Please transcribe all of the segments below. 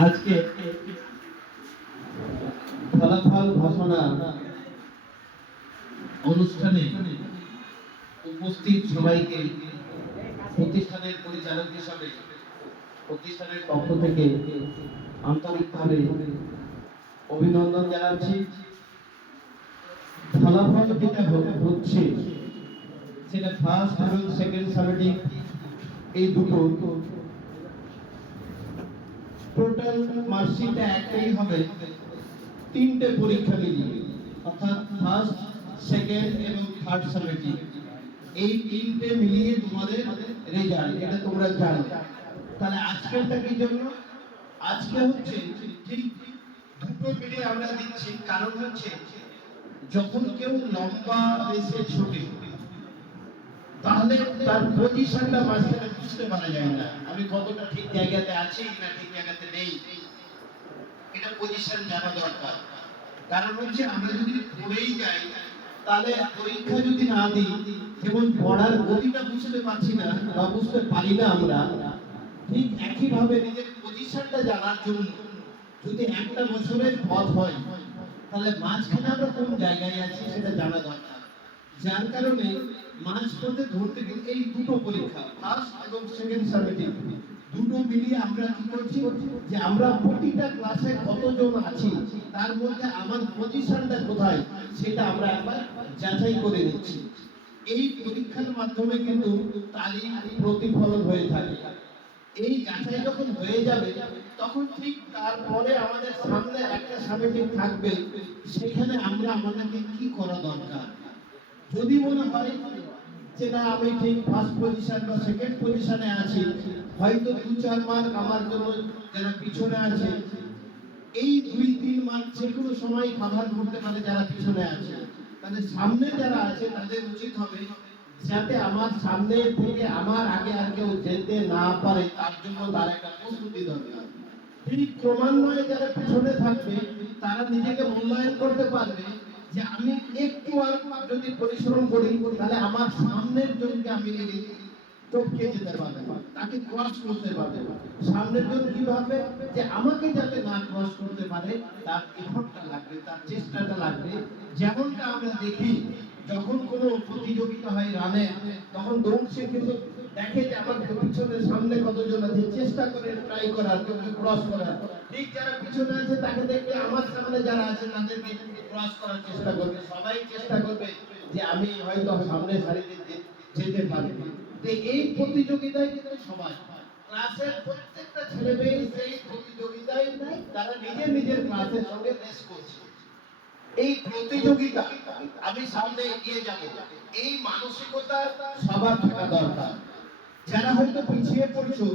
আজকে ফলাফল ঘোষণা অনুষ্ঠানে উপস্থিত সবাইকে প্রতিষ্ঠানের পরিচালক হিসাবে প্রতিষ্ঠানের পক্ষ থেকে আন্তরিকভাবে অভিনন্দন জানাচ্ছি। ফলাফল যেটা হচ্ছে সেটা ফার্স্ট এবং সেকেন্ড সামেটিক এই দুটো টোটাল মার্কশিটটা একটাই হবে তিনটে পরীক্ষা মিলিয়ে, অর্থাৎ ফার্স্ট সেকেন্ড এবং থার্ড সামেটিক এই তিনটে মিলিয়ে তোমাদের রেজাল্ট, এটা তোমরা জানো। তাহলে আজকেরটা কি জন্য? আজকে হচ্ছে ঠিক দুটো মিলিয়ে আমরা দিচ্ছি, কারণ হচ্ছে যখন কেউ লম্বা রেসে ছোটে তাহলে তার পজিশনটা মাঝখানে বুঝতে পারা যায় না, আমি কতটা ঠিক জায়গাতে আছি না ঠিক জায়গাতে নেই। এটা পজিশন জানা দরকার। কারণ হচ্ছে আমরা যদি পড়েই যাই তাহলে পরীক্ষা যদি না দিই, যেমন পড়ার গতিটা বুঝতে পারছি না বা বুঝতে পারি না আমরা, ঠিক একইভাবে নিজের পজিশনটা জানার জন্য যদি একটা বছরের পথ হয় তাহলে মাঝখানে আমরা কোন জায়গায় আছি সেটা জানা দরকার। যার কারণে মাঝপথে ধরতে গেলে এই দুটো পরীক্ষা ফার্স্ট এবং সেকেন্ড সামেটিক দুটো মিলিয়ে আমরা কি করছি যে আমরা প্রতিটা ক্লাসে কতজন আছি তার মধ্যে আমার পজিশনটা কোথায় সেটা আমরা একবার যাচাই করে নিচ্ছি। এই পরীক্ষার মাধ্যমে কিন্তু তারই প্রতিফলন হয়ে থাকে। এই যাচাই যখন হয়ে যাবে তখন ঠিক তারপরে আমাদের সামনে একটা সামেটিক থাকবে, সেখানে আমরা আমাদেরকে কি করা দরকার। যদি মনে হয় যে না আমি ঠিক ফার্স্ট পজিশন বা সেকেন্ড পজিশনে আছি, হয়তো 2-4 মার্ক আমার জন্য যারা পিছনে আছে এই 2-3 মার্ক যে কোনো সময় কভার করতে পারে যারা পিছনে আছে, তাহলে সামনে যারা আছে তাদের উচিত হবে যাতে আমার সামনে থেকে আমার আগে আর কেউ যেতে না পারে তার জন্য তার একটা প্রস্তুতি দরকার। ঠিক ক্রমান্বয়ে যারা পিছনে থাকবে তারা নিজেকে মূল্যায়ন করতে পারবে যে আমি একটু আর যদি পরিশ্রম করি তাহলে আমার সামনের জনকে আমি টপকে যেতে পারবো, তাকে ক্রস করতে পারবো। সামনের জন কি ভাবে যে আমাকে যাতে না ক্রস করতে পারে তার এফর্টটা লাগবে, তার চেষ্টাটা লাগবে। যেমনটা আমরা দেখি যখন কোনো প্রতিযোগিতা হয় রানে, তখন দৌড়ছে কিন্তু দেখে যে আমার পিছনে সামনে কতজন আছে, চেষ্টা করে ট্রাই করার ক্রস করার। ঠিক যারা পিছনে আছে তাকে দেখবে আমার সামনে যারা আছে তাদেরকে ক্রস করার চেষ্টা করবে, সবাই চেষ্টা করবে যে আমি হয়তো সামনে সারিতে যেতে পারি। এই প্রতিযোগিতায় কিন্তু সবাই ক্লাসের প্রত্যেকটা ছেলে মেয়ে সেই প্রতিযোগিতায় তারা নিজের নিজের ক্লাসের সঙ্গে রেস করছে। এই প্রতিযোগিতা আমি সামনে এগিয়ে যাব, এই মানসিকতা সবার থাকা দরকার। যারা হয়তো পিছিয়ে পড়ছো,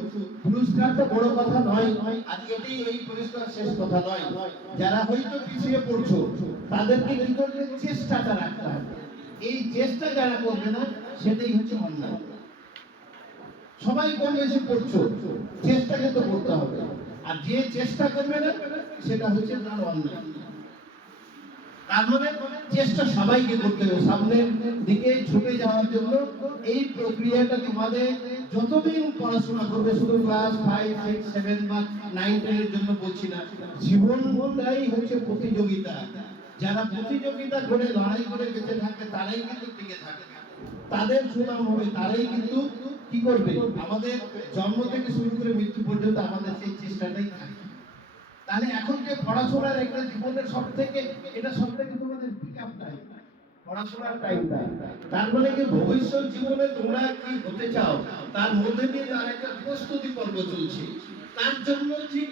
পুরস্কারটা বড় কথা নয়, আর এটি এই পুরস্কার শেষ কথা নয়। যারা হয়তো পিছিয়ে পড়ছো তাদেরকে কি করবে, চেষ্টাটা রাখতে হবে। এই চেষ্টা যারা করবে না সেটাই হচ্ছে অন্যায়। সবাই কম বেশি পড়ছো, চেষ্টা কিন্তু করতে হবে, আর যে চেষ্টা করবে না সেটা হচ্ছে তার অন্যায়। তার মানে চেষ্টা সবাইকে করতে হবে সামনের দিকে ছুটে যাওয়ার জন্য। এই প্রক্রিয়াটা তোমাদের যতদিন পড়াশোনা করবে, শুধু ক্লাস 5, 6, 7 বা 9, 10 এর জন্য বলছি না, জীবনটাই হচ্ছে প্রতিযোগিতা। যারা প্রতিযোগিতা করে লড়াই করে বেঁচে থাকবে তারাই কিন্তু টিকে থাকবে, তাদের সুনাম হবে, তারাই কিন্তু কি করবে, আমাদের জন্ম থেকে শুরু করে মৃত্যু পর্যন্ত আমাদের সেই চেষ্টাটাই থাকে। তাহলে এখন যে পড়াশোনার একটা জীবনের সবথেকে তোমাদের পিকআপ টাইম, পড়াশোনার টাইমটা। তার মানে কি ভবিষ্যৎ জীবনে তোমরা কি হতে চাও তার মধ্যে দিয়ে তার একটা প্রস্তুতি পর্ব চলছে। তার জন্য ঠিক